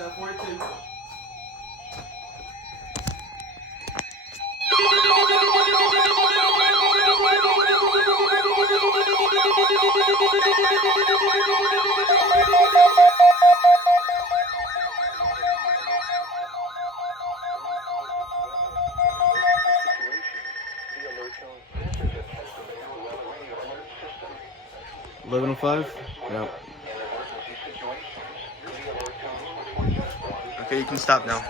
KXI42. Eleven 5. Yeah. Okay, you can stop now.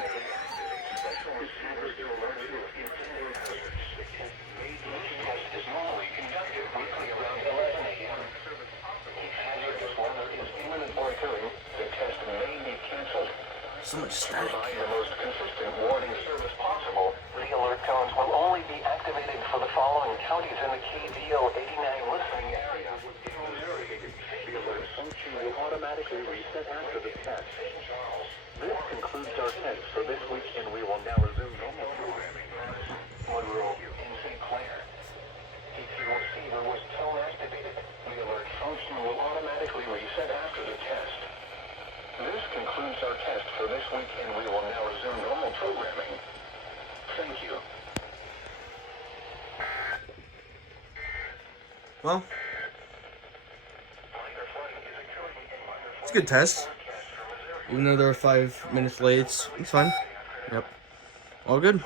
So much static. The most consistent warning service possible. The alert tones will only be activated for the following counties in the KDO89 listening area. The alert function will automatically reset after the test. This concludes our test for this week, and we will now resume normal programming. Monroe in St. Clair. PC receiver was tone activated. The alert function will automatically reset after the test. This concludes our test for this week, and we will now resume normal programming. Thank you. Well, it's a good test. Even though they're 5 minutes late, it's fine. Yep. All good.